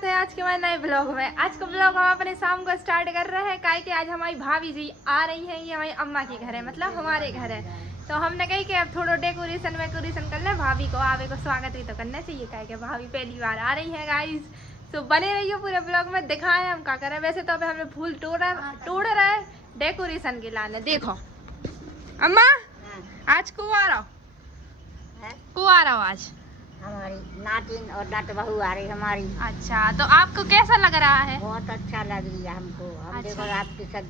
स्वागत है आज के हमारे नए ब्लॉग में। आज का ब्लॉग हम अपने शाम को स्टार्ट कर रहे हैं काहे कि आज हमारी भाभी जी आ रही हैं। ये हमारी अम्मा के घर है, मतलब हमारे घर है। तो हमने कही कि अब थोड़ा डेकोरेशन कर ले, भाभी को आवे को स्वागत भी तो करना चाहिए काहे कि भाभी पहली बार आ रही है गाइस। तो बने रहिए पूरे ब्लॉग में, दिखाएं हम क्या कर रहे हैं। वैसे तो अभी हमने फूल तोड़ रहे डेकोरेशन के लाने। देखो अम्मा आज को आ रहा हो आज हमारी नातिन और नात बहू आ रही हमारी। अच्छा, तो आपको कैसा लग रहा है? बहुत अच्छा लग रही है हमको। हम अच्छा। देखो आपकी सब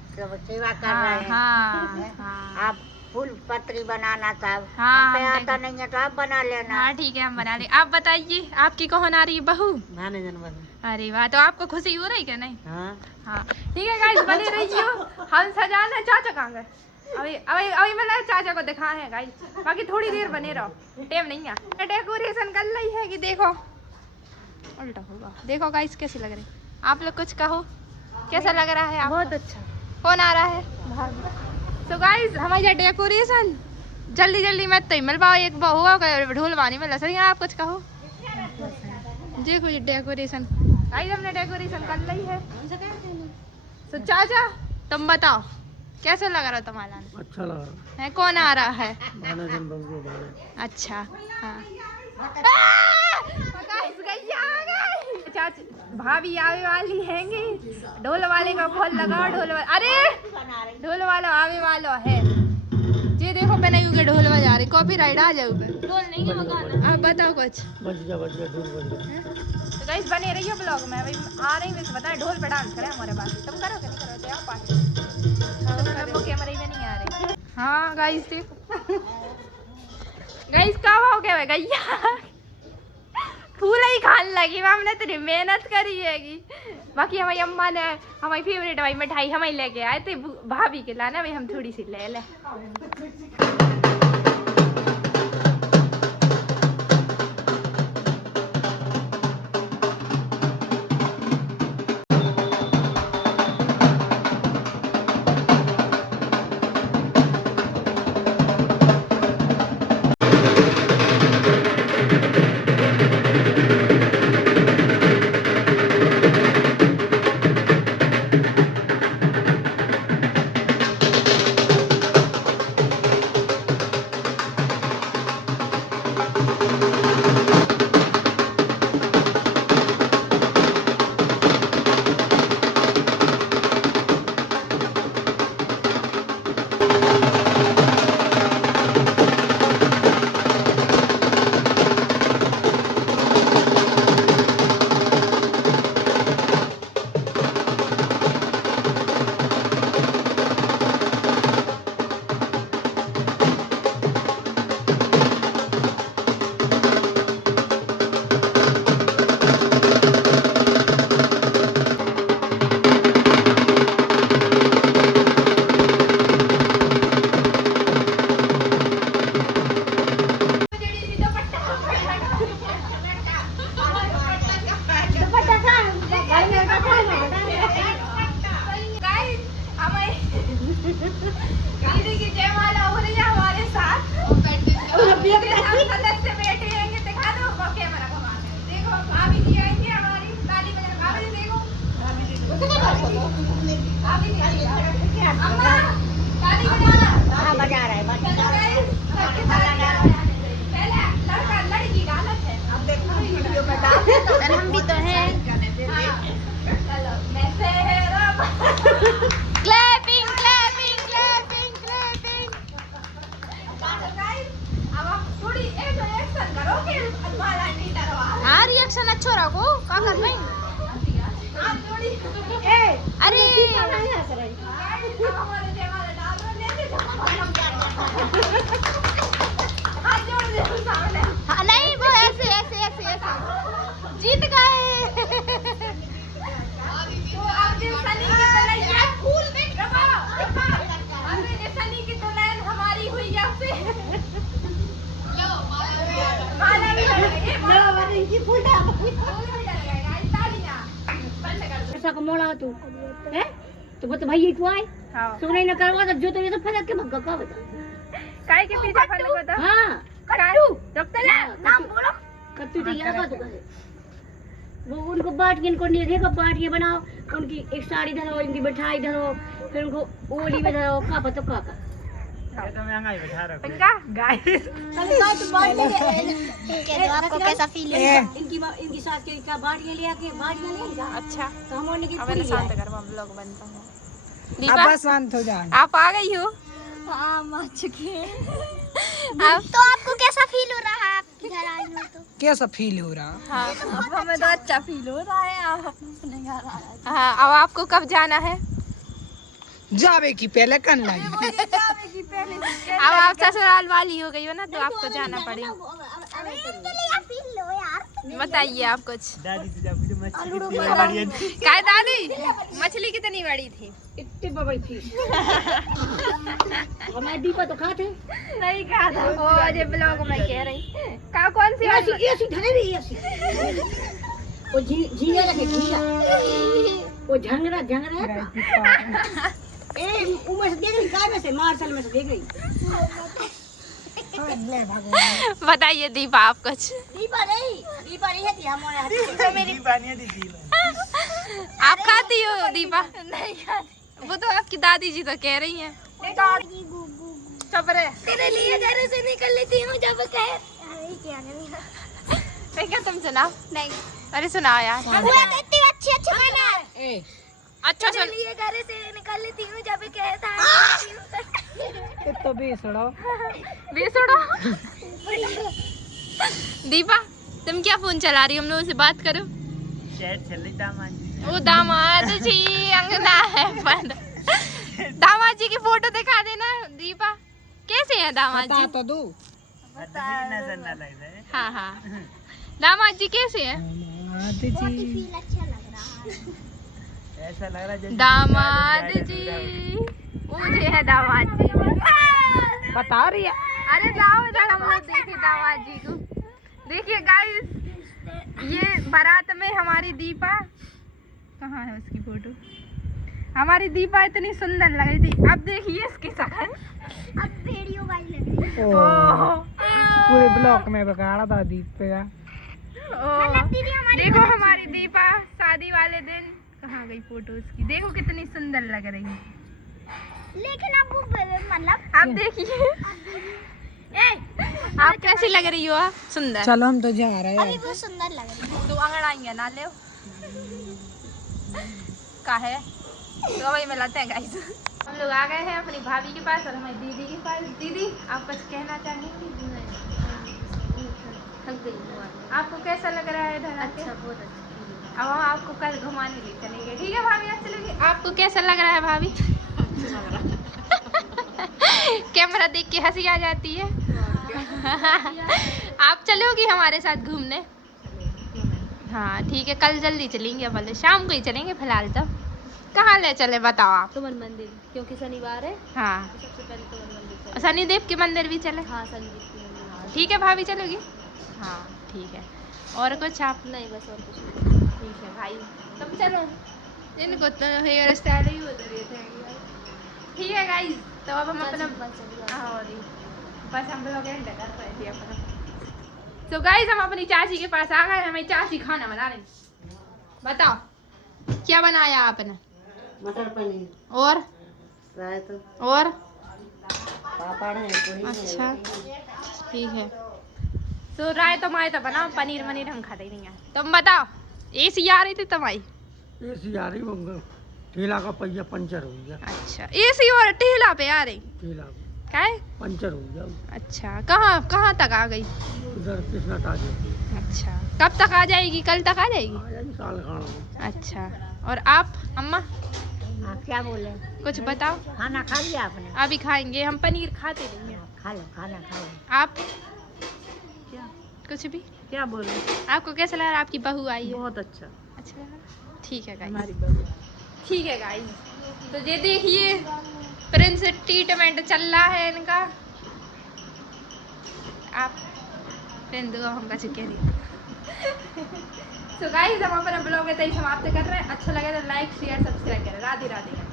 सेवा कर हाँ, रहे हैं। हाँ, हाँ। आप फूल पत्री बनाना सब। हाँ, हम पे आता नहीं है तो आप बना लेना। हाँ ठीक है, हम बना ले। आप बताइए आपकी कौन आ रही है बहू? बहू। अरे वाह, तो आपको खुशी हो रही क्या? नहीं हाँ। हाँ ठीक है गाइस, बने रहिए। हम सजाना चाचा कहाँ गए? अभी अभी अभी मतलब चाचा को दिखा है गाइस, बाकी थोड़ी देर बने रहो, टाइम नहीं है। डेकोरेशन कर रही है कि देखो उल्टा होगा। देखो गाइस कैसी लग रही, आप लोग कुछ कहो कैसा लग रहा है आपको? बहुत अच्छा। कौन आ रहा है? तो गाइस हमारी डेकोरेशन जल्दी मत तो मिल पाओ, एक हुआ ढोल वानी में लसरी। आप कुछ कहो जी। कुछ डेकोरेशन गाइस हमने डेकोरेशन कर ली है। तो चाचा तुम बताओ कैसे लग रहा तुम्हारा? अच्छा लग रहा है। कौन आ रहा है? है। अच्छा हाँ। चाची भाभी आवे वाली हैंगी, ढोल वाले का फूल लगाओ। ढोल वाला, अरे ढोल वाला आवे वाला है जी। देखो मैंने क्योंकि ढोल बजा रही, कॉपीराइट आ जाए ऊपर। ढोल नहीं है बजाना। आप बताओ कुछ। बज गया ढोल बज गया। तो गाइस बने रहिए ब्लॉग में। अभी आ रही है, बताएं ढोल पे डांस करें हमारे पास। तुम करोगे नहीं करोगे? आप पास तो कैमरे में नहीं आ रही। हाँ गाइस देखो गाइस क्या हो गया गैया, फूल ही खाने लगी। हमने तेरी मेहनत करी हैगी। बाकी हमारी अम्मा ने हमारी फेवरेट भाई मिठाई हमें लेके आए थे भाभी के लाना। भाई हम थोड़ी सी ले ले। हम भी तो हैं। Clapping clapping clapping clapping. अब आप थोड़ी एक एक्शन करो कि वाला नहीं डरवा। हाँ रिएक्शन अच्छा रखो, क्या कर रही? हां थोड़ी ए अरे हमारे जयमाला डाल दो, ले ले हाथ जोड़ दे सामने। हाँ नहीं वो ऐसे ऐसे ऐसे ऐसे जीत गए। तो आप सनी की तरह ये फूल देख सनी की तरह हमारी हुई आपसे। माला भी लगाएंगे, फूल ऐसा को मोड़ा तू है तो वो तो भाई तू आए सुनाई न करवा तो जो तो ये तो फलक के भग्गा का बता काय के पीछे फलक बता। हां कट्टू डॉक्टर नाम बोलो। कट्टू तो यार का तो वो उनको बांट के इनको देखो बांट के बनाओ, उनकी एक साड़ी धरो, इनकी मिठाई धरो, फिर उनको ओली में धरो, का पता का तो महंगा ही बैठा रखो इनका गाइस आपको कैसा फील है? इनकी सास के का बांट के ले आके बांट के ले अच्छा तो हम उन्हें अब इन्हें शांत करो, हम लोग बनता हूँ। अब दीपा बस शांत हो जाए। आप आ गई हो? हाँ, आ चुके हैं। तो आपको कैसा फील हो रहा है आपके घर आई हो तो? कैसा फील हो रहा? हाँ अब हमें तो अच्छा फील हो रहा है, आप अपने घर आए। हाँ, अब आपको कब जाना है? जावे की पहले कन लगी। अब आप ससुराल वाली हो गई हो ना, तो आपको जाना पड़ेगा। बताइए आप कुछ। दादी से जब मुझे मछली कितनी बड़ी थी। क्या दादी, मछली कितनी बड़ी थी? इतनी बड़ी थी। हमारे दीपा तो खाते नहीं कहा था वो, जो ब्लॉग में कह रही का कौन सी वाली? ऐसी धरे भी ऐसी वो झींगा रखे झींगा, वो झंगरा झंगरा ए उमर से देख रही, काय में से मार्शल में से देख रही। बताइए दीपा आप कुछ। दीपा नहीं है थी हमारे मेरी पानी दी थी। आप खाती हो दीपा? नहीं खाती। वो तो आपकी दादी जी तो कह रही हैं। चुप रहे। तेरे लिए घर से निकल लेती हूँ जब कहे क्या तुम सुनाओ? नहीं, अरे सुनाओ यार। वो इतनी अच्छी अच्छी खाना अच्छा तेरे सुन। लिए घर से निकल लेती हूँ जब कहता तो बेसड़ो। बेसुड़ो। दीपा तुम क्या फोन चला रही हो? हम लोगों से बात करो। चैट चल रही दामाद जी। वो दामाद जी अंगना है पर। दामाद जी की फोटो दिखा देना दीपा। कैसे हैं दामाद जी? तो दो। नजर ना लग जाए। हाँ हाँ, दामाद जी कैसे हैं? दामाद जी फील अच्छा लग रहा है। ऐसा लग रहा है जैसे दामाद जी, मुझे है दामाद जी। बता रही है। अरे जाओ इधर, हम लोग देखे दामाद जी को। देखिए गाइस, ये बारात में हमारी दीपा, कहाँ है उसकी फोटो? हमारी दीपा इतनी सुंदर लग रही थी। अब देखिए इसकी शक्ल। अब वीडियो वाली लग रही है। ओह, पूरे ब्लॉक में बगाड़ा था दीप पे। ओह, देखो हमारी दीपा शादी वाले दिन कहाँ गई फोटो उसकी? देखो कितनी सुंदर लग रही है। लेकिन अब वो मतलब आप देखिए आप कैसी लग रही हो? आप सुंदर। चलो हम तो जा रहे अभी हैं। वो सुंदर लग रही है। दो अंगड़ाइयाँ ना ले का है तो वही मिलाते हैं गाइस। हम लोग आ गए हैं अपनी भाभी के पास और हमारी दीदी के पास। दीदी आप कुछ कहना चाहेंगी? आपको कैसा लग रहा है इधर आके? बहुत अच्छा। अब हम आपको कल घुमाने ले चलेंगे, ठीक है भाभी? आज चलेंगे। आपको कैसा लग रहा है भाभी? कैमरा देख के हंसी आ जाती है। आप चलोगी हमारे साथ घूमने? हाँ ठीक है, कल जल्दी चलेंगे, भले शाम को ही चलेंगे। फिलहाल तो कहाँ ले चले बताओ आप? तुमन मंदिर, क्योंकि शनिवार है। हाँ, सबसे पहले तुमन मंदिर चले। शनिदेव के मंदिर भी चले? हाँ, शनिदेव के मंदिर। ठीक है भाभी, चलोगी? हाँ ठीक है। और कुछ आप? नहीं, बस और कुछ नहीं। ठीक है भाई, तुम चलो। इनको तो हेयर स्टाइल ही होते रहते हैं। ठीक है गाइस, तो अब हम अपना बस हम लोग एंड कर रहे थे अपना। तो गाइस हम अपनी चाची के पास आ गए। हमारी चाची खाना बना रही। बताओ क्या बनाया आपने? मटर पनीर और रायता और पापड़ है, पूरी है। अच्छा ठीक है। तो रायता मायता बनाओ, पनीर वनीर हम खाते ही नहीं है। तुम बताओ, एसी आ रही थी तुम्हारी? एसी आ रही होंगे, ठेला का पहिया पंचर हो गया। अच्छा, एसी और ठेला पे आ रही? ठेला क्या है? पंचर हो गया। अच्छा, कहाँ कहाँ तक आ गई? उधर कृष्णा टागे। अच्छा, कब तक आ जाएगी? कल तक आ जाएगी? साल खाना। अच्छा, और आप अम्मा आप क्या बोले? कुछ बताओ। खाना खा लिया आपने? अभी खाएंगे, हम पनीर खाते नहीं हैं। खा लो, खाना खा लो। आप क्या कुछ भी? क्या बोले? आपको कैसा लगा? आपकी बहू आई है? बहुत अच्छा। अच्छा लगा? ठीक है गाइस। हमारी बहू। ठीक है गाइस, तो ये देखिए प्रिंस ट्रीटमेंट चल रहा है इनका। आप प्रिंस को हम कैसे कह रही। तो गाइस हम अपना ब्लॉग ऐसे ही समाप्त कर रहे हैं। अच्छा लगे तो लाइक शेयर सब्सक्राइब करें। राधे राधे।